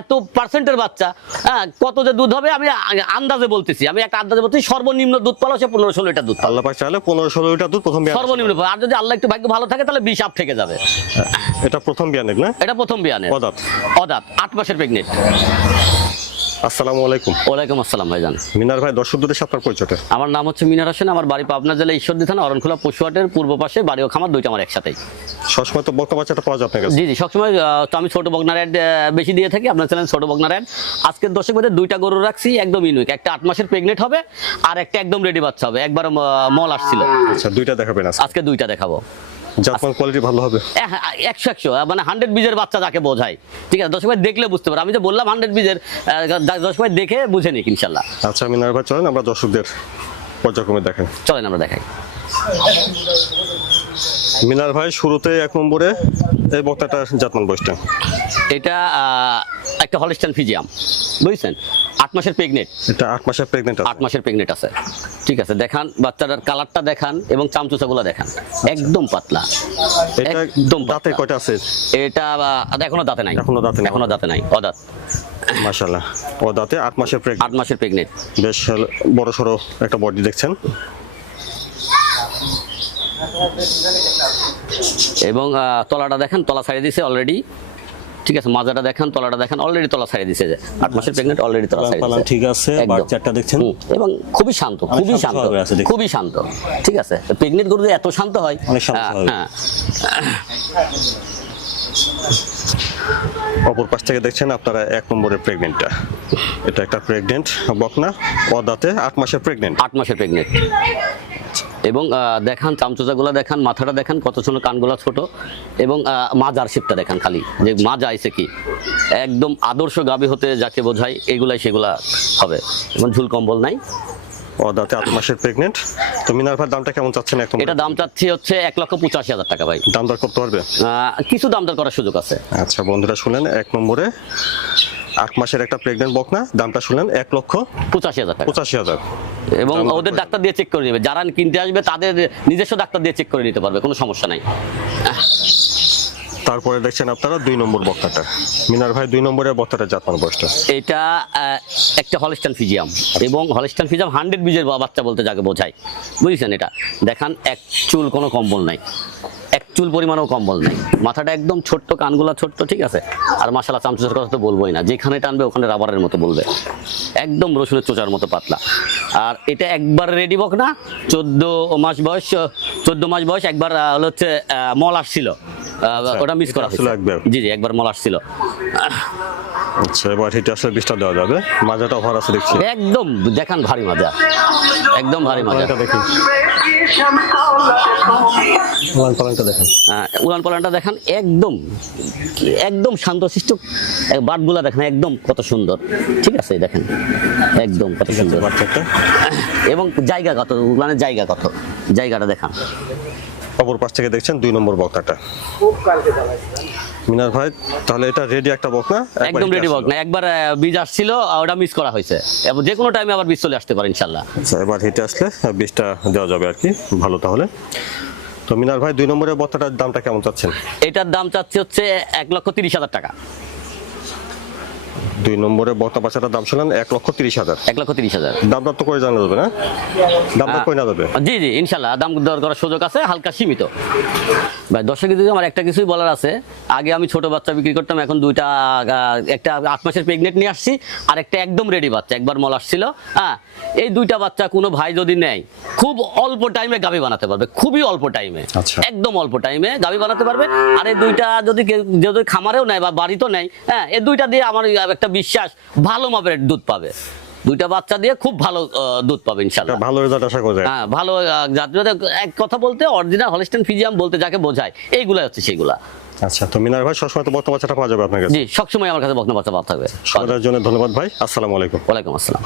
এত পার্সেন্টের বাচ্চা হ্যাঁ কত যে দুধ হবে আমি আন্দাজে বলতেছি। আমি একটা আন্দাজে বলতেছি সর্বনিম্ন দুধ পালো সে পনেরো ষোলো লিটার দুধ পালো আল্লাহ পাক চাইলে পনেরো ষোলো লিটার দুধ প্রথম সর্বনিম্ন আর যদি আল্লাহ একটু ভাগ্য ভালো থাকে তাহলে বিশ আপ থেকে যাবে। এটা প্রথম বিয়ানে না? এটা প্রথম বিয়ানের অদাত। অদাত আট মাসের প্রেগনেন্ট আসসালামু আলাইকুম। ওয়ালাইকুম আসসালাম ভাইজান। মিনার ভাই দর্শকদের সাথে আপনার পরিচয়টা। আমার নাম হচ্ছে মিনার হোসেন আমার বাড়ি পাবনা জেলা ঈশ্বরদী থানা অরণখোলা পশুহাটের পূর্ব পাশে বাড়ি ও খামার দুইটা আমার একসাথেই। সবসময় তো বাচ্চাটা পাওয়া যায় জি জি সবসময় তো আমি ছোট বগনার অ্যাড বেশি দিয়ে থাকি আপনার চ্যানেল ছোট বগনার অ্যাড আজকের দর্শক মধ্যে দুইটা গরু রাখছি একদম ইউনিক একটা আট মাসের প্রেগনেন্ট হবে আর একটা একদম রেডি বাচ্চা হবে একবার মল আসছিল। আচ্ছা দুইটা দেখাবেন আজকে দুইটা দেখাবো। জাতমান কোয়ালিটি ভালো হবে। একশো একশো মানে হান্ড্রেড বিজের বাচ্চা যাকে বোঝায়। ঠিক আছে দর্শক ভাই দেখলে বুঝতে পারে। আমি যে বললাম হান্ড্রেড বিজের দর্শক ভাই দেখে বুঝে নিক ইনশাল্লাহ। আচ্ছা মিনার ভাই চলেন আমরা দর্শকদের পর্যায়ক্রমে দেখেন চলেন আমরা দেখাই। মিনার ভাই শুরুতে এক নম্বরে এই বক্তাটার জাতমান বয়সটা এটা একটা হলিস্টান ফিজিয়াম বুঝছেন? আট মাসের প্রেগনেন্ট এটা আট মাসের প্রেগনেন্ট আট মাসের প্রেগনেন্ট আছে। ঠিক আছে দেখান বাচ্চাটার কালারটা দেখান এবং চামচুচাগুলো দেখান। একদম পাতলা। এটা একদম দাঁতে কয়টা আছে? এটা এখনও দাঁতে নাই। এখনও দাঁতে নাই। এখনও দাঁতে নাই। অদাঁত। মাশাল্লাহ ও দাঁতে আট মাসের প্রেগনেন্ট আট মাসের প্রেগনেন্ট বেশ বড় সড়ো একটা বডি দেখছেন। এবং তলাটা দেখেন তলা ছাড়িয়ে দিছে অলরেডি ঠিক আছে মাজাটা দেখান তলাটা দেখান অলরেডি তলা ছাড়িয়ে দিছে যে। আট মাসের প্রেগনেন্ট অলরেডি তলা ছাড়িয়ে দিছে। ঠিক আছে বাচ্চাটা দেখছেন? এবং খুবই শান্ত খুবই শান্ত। খুবই শান্ত ঠিক আছে। প্রেগনেন্ট গরু এত শান্ত হয়? অনেক শান্ত আহ, হ্যাঁ। অপর পাশ থেকে দেখছেন আপনারা এক নম্বরের প্রেগনেন্টটা এটা একটা প্রেগনেন্ট বকনা ও দাঁতে আট মাসের প্রেগনেন্ট আট মাসের প্রেগনেন্ট এবং দেখান চামচুচাগুলো দেখান মাথাটা দেখান কত ছোট কানগুলো ছোট এবং মাজার শিপটা দেখান খালি যে মাজা আইছে কি? একদম আদর্শ গাবি হতে যাকে বোঝায় এগুলাই সেগুলা হবে এবং ঝুল কম্বল নাই। আট মাসের প্রেগনেন্ট তো মিনার ভাই দামটা কেমন চাচ্ছেন এক এটা নম্বরে দাম চাচ্ছি হচ্ছে এক লক্ষ পঁচাশি হাজার টাকা ভাই। দাম দর করতে পারবে? কিছু দাম দর করার সুযোগ আছে। আচ্ছা বন্ধুরা শুনলেন এক নম্বরে আট মাসের একটা প্রেগনেন্ট বকনা দামটা শুনলেন এক লক্ষ পঁচাশি হাজার পঁচাশি হাজার। এবং ওদের ডাক্তার দিয়ে চেক করে নেবে। যারা কিনতে আসবে তাদের নিজস্ব ডাক্তার দিয়ে চেক করে নিতে পারবে কোনো সমস্যা নাই। তারপরে দেখছেন আপনারা দুই নম্বর বক্তাটা মিনার ভাই দুই নম্বরের বক্তাটা জাতমান বয়সটা? এটা একটা হলিস্টান ফিজিয়াম এবং হলিস্টান ফিজিয়াম হান্ড্রেড বীজের বাচ্চা বলতে যাকে বোঝায়। বুঝছেন এটা? দেখান এক চুল কোনো কম্বল নাই। চুল পরিমাণও কম্বল নেই। মাথাটা একদম ছোট্ট, কানগুলা ছোট্ট, ঠিক আছে? আর মাসালা চামচুচের কথা তো বলবোই না। যেখানে টানবে ওখানে রাবারের মতো বলবে। একদম রসুনের চোচার মতো পাতলা। আর এটা একবার রেডি বক না, চোদ্দ মাস বয়স, চোদ্দ মাস বয়স একবার হচ্ছে মল আসছিল। ওটা মিস করা আসছিল হয়েছে একবার। জি জি একবার মল আসছিল। আচ্ছা এবার এটা আসলে বিশটা দেওয়া যাবে। মাজাটা ভর আছে দেখছি। একদম দেখান ভারী মজা। একদম ভারী মজা। দেখি। লাল পালনটা দেখেন। আহ, উড়ান পালানটা দেখান একদম একদম শান্তশিষ্ট। বাটগুলা দেখেন একদম কত সুন্দর। ঠিক আছে দেখেন একদম কত সুন্দর। এবং জায়গা কত উড়ানের জায়গা কত? জায়গাটা দেখান। অপর পাশ থেকে দেখছেন দুই নম্বর বক্তাটা। মিনার ভাই তাহলে এটা রেডি একটা বকনা একদম রেডি বক না একবার বীজ আসছিল ওটা মিস করা হয়েছে। এবং যে কোনো টাইমে আবার বীজ চলে আসতে পারে ইনশাল্লাহ। আচ্ছা এবার হিটে আসলে বীজটা দেওয়া যাবে আর কি। ভালো তাহলে। তো মিনার ভাই দুই নম্বরের বত্তাটার দামটা কেমন চাচ্ছেন? এটার দাম চাচ্ছে হচ্ছে এক লক্ষ তিরিশ হাজার টাকা। দুই বাচ্চাটার দাম শুনলেন এক লক্ষ তিরিশ হাজার। এক লক্ষ তিরিশ হাজার। দাম দর তো করে জানা যাবে না? দাম দর করে না যাবে? জি জি ইনশাল্লাহ দাম দর করার সুযোগ আছে হালকা সীমিত। ভাই দর্শক দিদি আমার একটা কিছুই বলার আছে। আগে আমি ছোট বাচ্চা বিক্রি করতাম এখন দুইটা একটা আট মাসের প্রেগনেন্ট নিয়ে আসছি আর একটা একদম রেডি বাচ্চা একবার মল আসছিল হ্যাঁ এই দুইটা বাচ্চা কোনো ভাই যদি নেয় খুব অল্প টাইমে গাভী বানাতে পারবে খুবই অল্প টাইমে আচ্ছা। একদম অল্প টাইমে গাভী বানাতে পারবে আর এই দুইটা যদি কেউ যদি খামারেও নেয় বা বাড়িতেও নেয় হ্যাঁ এই দুইটা দিয়ে আমার একটা বিশ্বাস ভালো মাপের দুধ পাবে। দুইটা বাচ্চা দিয়ে খুব ভালো দুধ পাবে ইনশাল্লাহ। ভালো রেজাল্ট আশা করা যায়। হ্যাঁ ভালো জাত এক কথা বলতে অরিজিনাল হলিস্টেন ফিজিয়াম বলতে যাকে বোঝায় এইগুলাই হচ্ছে সেগুলা। আচ্ছা তো মিনার ভাই সবসময় তো বর্তমান বাচ্চাটা পাওয়া যাবে আপনার কাছে? জি সবসময় আমার কাছে বক্তব্য বাচ্চা পাওয়া থাকবে সবার জন্য ধন্যবাদ ভাই। আসসালামু আলাইকুম। ওয়ালাইকুম আসসালাম।